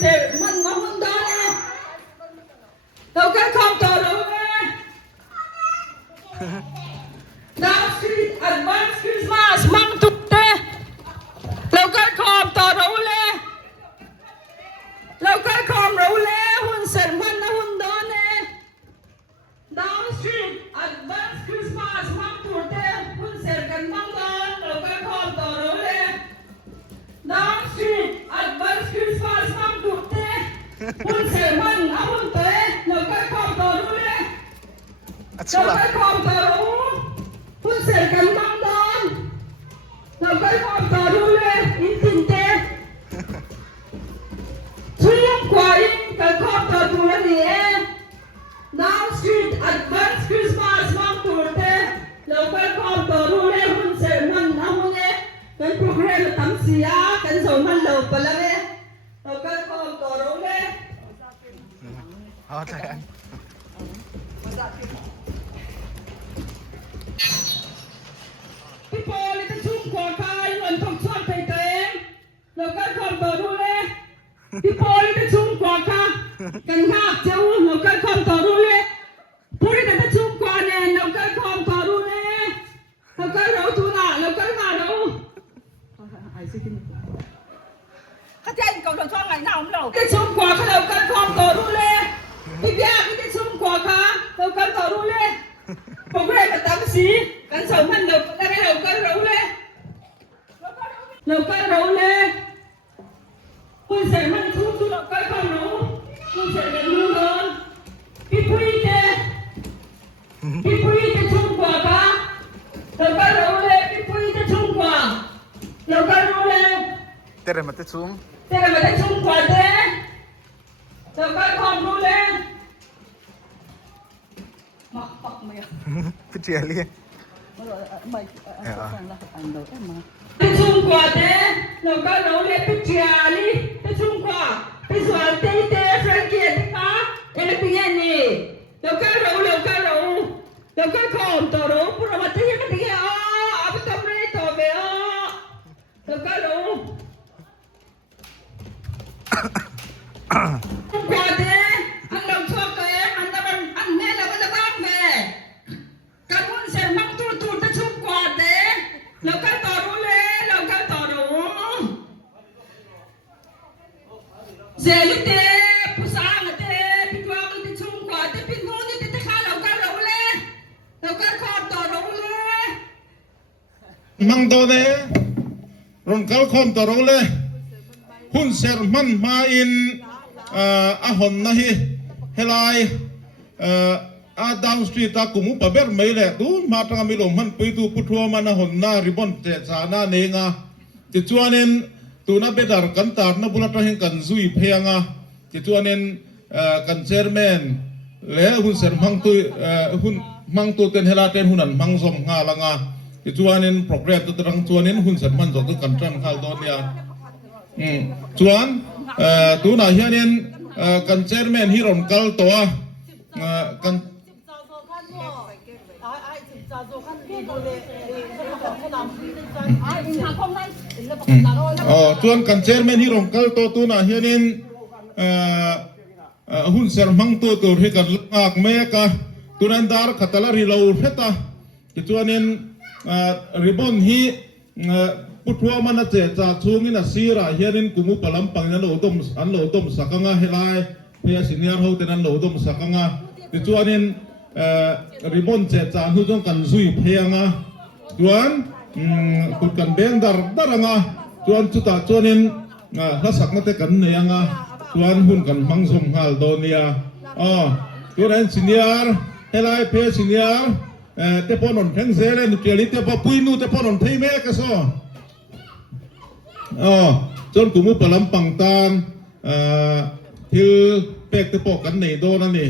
ser man mahundane local com torone Down Street Advanced Christmas mang tutte local com torole local com role hun ser man mahundane Down Street Advanced Christmas mang tutte hun ser kan mang don local com torole Down Street Advanced Christmas mang tutte hun ser man ahunte local com torole local com torole hun ser kan mang don local com torole intinte Tuyang kwaing kalkop torule Down Street Advanced Christmas mang tutte local com torule hun ser man ahunte kan program tamsia kan so man lo palave local com torule เอาใจกัน พี่ปอเลยจะชุ่มกว่าใครเงินทองชอบไทยเต็มแล้วก็คอมต่อรู้เลยพี่ปอเลยจะชุ่มกว่าค่ะกันหักเจ้าแล้วก็คอมต่อรู้เลยผู้ที่จะชุ่มกว่าเนี่ยแล้วก็คอมต่อรู้เลยแล้วก็เราทุน่ะแล้วก็มาเราไอ้สิกินเขาจะเอาของช่องไหนหนาวเราจะชุ่มกว่าเขาแล้วก็คอมต่อรู้เลยพี่ยาพี่จะชุ่มกว่าค่ะแล้วก็ต่อรู้เลยผมเรียนตามสีกันสองพันเราได้เราก็รู้เลยเราก็รู้เลยคุณเสมันทุกเราก็รู้คุณเสมันรู้โดนพี่ปุ้ยจะชุ่มกว่าปะเราก็รู้เลยพี่ปุ้ยจะชุ่มกว่าเราก็รู้เลย เตะมันจะชุ่ม แต่เราไม่ได้ชุ่มกว่าเด้เราก็ความรู้เลยมาปักไหมอ่ะ พี่เจียเรียก Te chungwa te loka no le pichiali te chungwa te swante te frankie te ka ele pieni loka kom to ro pura mate ye mate ye ab tamre to be loka ro chungwa te an long chok ke an da ban an ne la ba ba me kan mun se mang tu te chungwa te loka to ro le loka to ro zelite pusang te pitwa te chungwa te pingo ni te kha loka ro le loka khom to ro le มังโตเนรองกัลคอมตอโรเลหุ่นเซอร์มันมาอินอาหอนนะฮิเฮลายอาดาวสตรีตากุมุปะเบรไม่แหละดูมาตั้งมิลมมันไปดูพุทธัวมันหอนนาริบอนเจสานาเนงาจิจวนเนนตูนับเบดาร์กันตาร์นับุลตาเฮงกันซุยเพียงาจิจวนเนนกันเชอร์แมนและหุ่นเซอร์มังตุหุ่นมังตุเตนเฮลาเตนหุ่นนันมังสมงาลังาจวนนั้นโปรแกรมตัวตรังจวนนั้นหุ่นสันมันจตุกันจันข้าวตอนนี้จวนตัวน่ะเฮียนั้นกันเชอร์แมนฮิรอนกัลตัวกันจวนกันเชอร์แมนฮิรอนกัลตัวน่ะเฮียนั้นหุ่นเสร์มังตัวตัวที่กันลักแม่กะตัวนั้นดาร์ขัตลาริลาวเฟต้าจวนนั้นริบอนฮีพุทธัวมันเจจ่าช่วงนี้นะซีราเฮียนินกุมุปลัมปังนั้นโลดมอันโลดมสักงาเฮลายเพียสินียร์เขาแต่นั้นโลดมสักงาแต่จวนนั้นริบอนเจจ่าหุ่นจงกันซุยเพียงาจวนกุดกันเบงดาร์งาจวนจุดจวนนั้นถ้าสักนั่นแต่กันเนียงาจวนหุ่นกันมังสมฮัลโดเนียจวนนั้นสินียร์เฮลายเพียสินียร์แต่พอนนทั้งเซเลนเกลิแต่พอปุยนูแต่พอนนไทยแม่ก็ซ้อจนกุมุปลัมปังตานทิลเป็กแต่พอกันไหนโดนั่นนี่